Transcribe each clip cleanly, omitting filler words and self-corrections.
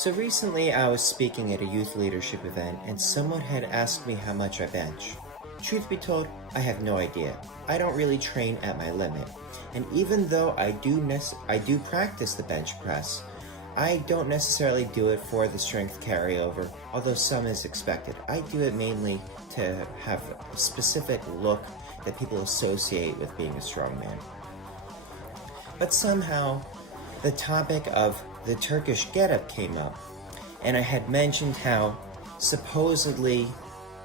So recently I was speaking at a youth leadership event and someone had asked me how much I bench. Truth be told, I have no idea. I don't really train at my limit. And even though I do practice the bench press, I don't necessarily do it for the strength carryover, although some is expected. I do it mainly to have a specific look that people associate with being a strongman. But somehow, the topic of the Turkish getup came up, and I had mentioned how supposedly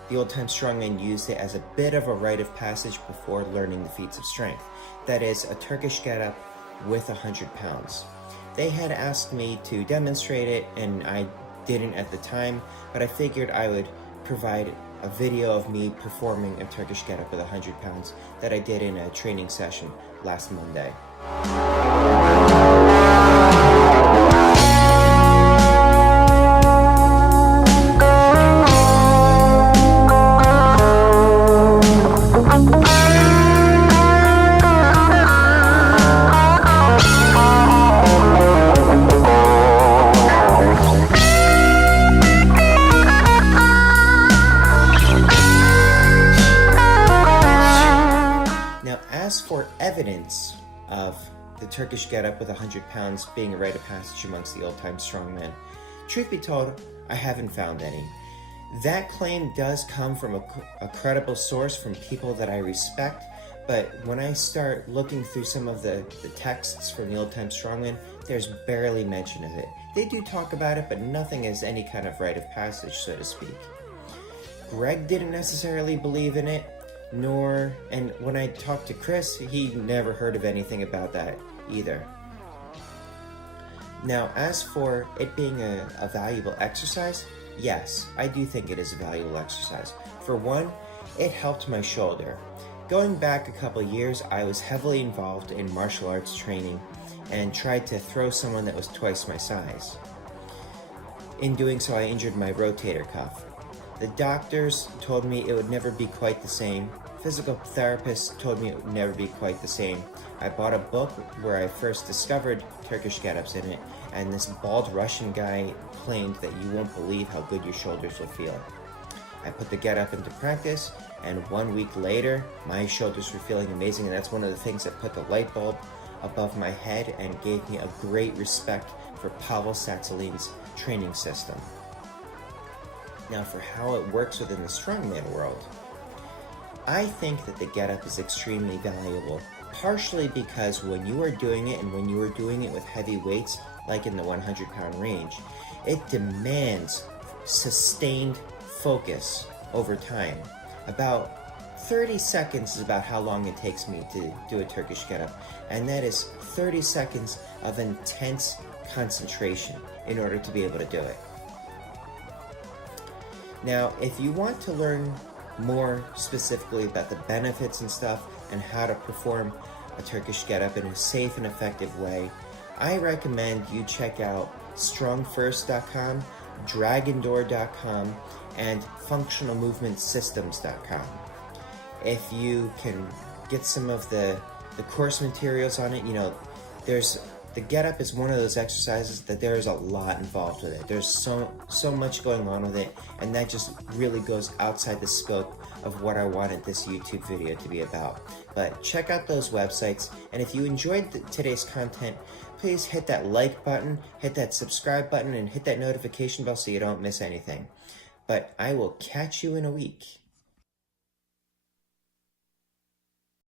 the old-time strongmen used it as a bit of a rite of passage before learning the feats of strength. That is, a Turkish getup with 100 pounds. They had asked me to demonstrate it, and I didn't at the time, but I figured I would provide a video of me performing a Turkish getup with 100 pounds that I did in a training session last Monday. Now, as for evidence of the Turkish getup with 100 pounds being a rite of passage amongst the old-time strongmen, truth be told, I haven't found any. That claim does come from a credible source, from people that I respect, but when I start looking through some of the texts from the old-time strongmen, there's barely mention of it. They do talk about it, but nothing is any kind of rite of passage, so to speak. Greg didn't necessarily believe in it, and when I talked to Chris, he never heard of anything about that either. Now, as for it being a valuable exercise, yes, I do think it is a valuable exercise. For one, it helped my shoulder. Going back a couple years, I was heavily involved in martial arts training and tried to throw someone that was twice my size. In doing so, I injured my rotator cuff. The doctors told me it would never be quite the same. Physical therapists told me it would never be quite the same. I bought a book where I first discovered Turkish getups in it, and this bald Russian guy claimed that you won't believe how good your shoulders will feel. I put the getup into practice, and 1 week later, my shoulders were feeling amazing, and that's one of the things that put the light bulb above my head and gave me a great respect for Pavel Tsatsoulin's training system. Now, for how it works within the strongman world, I think that the getup is extremely valuable, partially because when you are doing it, and when you are doing it with heavy weights, like in the 100-pound range, it demands sustained focus over time. About 30 seconds is about how long it takes me to do a Turkish getup, and that is 30 seconds of intense concentration in order to be able to do it. Now, if you want to learn more specifically about the benefits and stuff and how to perform a Turkish getup in a safe and effective way, I recommend you check out strongfirst.com, dragondoor.com, and functionalmovementsystems.com. If you can get some of the course materials on it, the getup is one of those exercises that there is a lot involved with it. There's so much going on with it, and that just really goes outside the scope of what I wanted this YouTube video to be about. But check out those websites, and if you enjoyed today's content, please hit that like button, hit that subscribe button, and hit that notification bell so you don't miss anything. But I will catch you in a week.